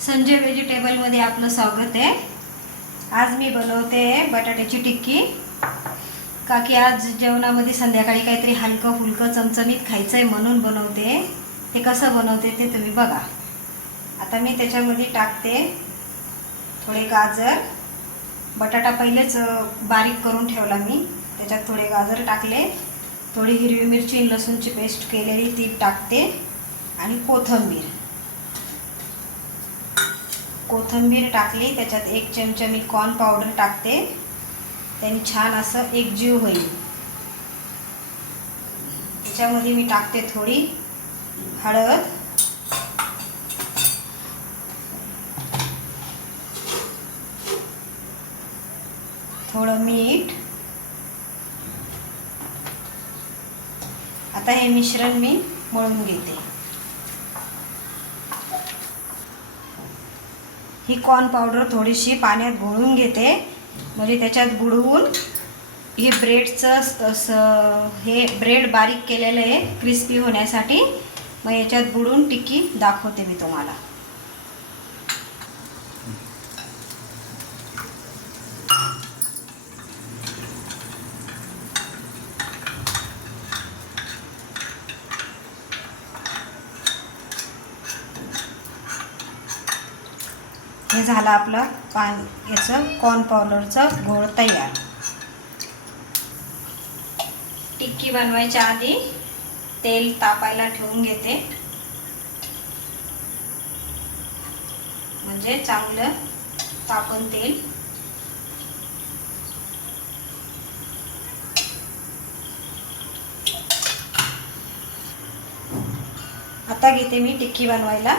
संजय व्हेजिटेबलमध्ये आपलं स्वागत आहे। आज मी बनवते बटाट्याची टिक्की। का की आज जेवणामध्ये संध्याकाळी काहीतरी हलकं फुलकं चमचमीत खायचं आहे म्हणून बनवते। ते कसं बनवते ते तुम्ही बघा। आता मी त्याच्यामध्ये टाकते थोडे गाजर, बटाटा पहिलेच बारीक करून ठेवला मी, त्याच्यात थोडे गाजर टाकले, थोडी हिरवी मिरची लसूणची पेस्ट केलेली ती टाकते आणि कोथिंबीर टाकली। त्याच्यात 1 चमचा मी कॉर्न पावडर टाकते, त्याने छान असं एकजीव होईल। त्याच्यामध्ये मी टाकते थोडी हळद, थोडं मीठ। आता हे मिश्रण मी मळून घेते। ही कॉर्न पावडर थोडीशी पाण्यात घोळून घेते, म्हणजे त्याच्यात बुडवून हे ब्रेड बारीक केलेलं आहे क्रिस्पी होण्यासाठी। मग याच्यात बुडवून टिक्की दाखवते मी तुम्हाला। हे झालं आपलं याचं कॉर्न पावडरचं घोळ तयार। टिक्की बनवायच्या आधी तेल तापायला ठेवून घेते, म्हणजे चांगलं तापन तेल। आता घेते मी टिक्की बनवायला।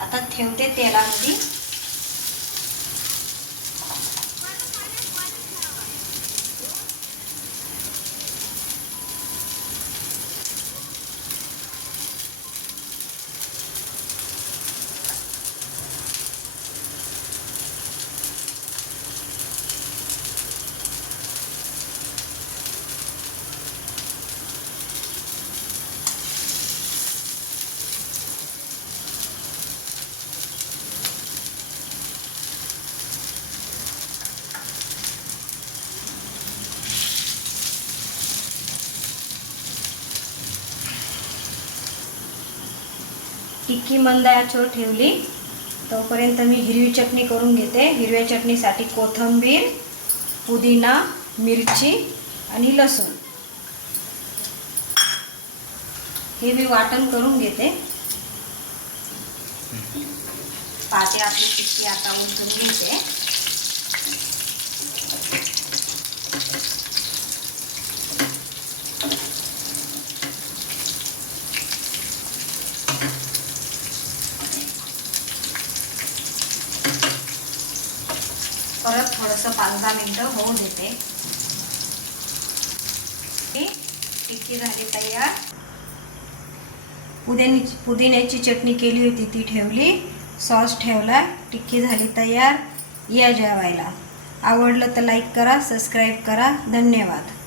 आता ठेवते तेलामध्ये। टिक्की मंद आचेवर ठेवली, तोपर्यंत मी हिरवी चटणी करून घेते। हिरव्या चटणीसाठी कोथिंबीर, पुदिना, मिरची आणि लसूण हे मी वाटण करून घेते। पाते आपली टिक्की आता उलटून घेते। परत थोडंसं 5-10 मिनिटं होऊ देते। टिक्की झाली तयार। पुदिन्याची चटणी केली होती ती ठेवली, सॉस ठेवला, टिक्की झाली तयार। या जेवायला। आवडलं तर लाईक करा, सबस्क्राईब करा। धन्यवाद।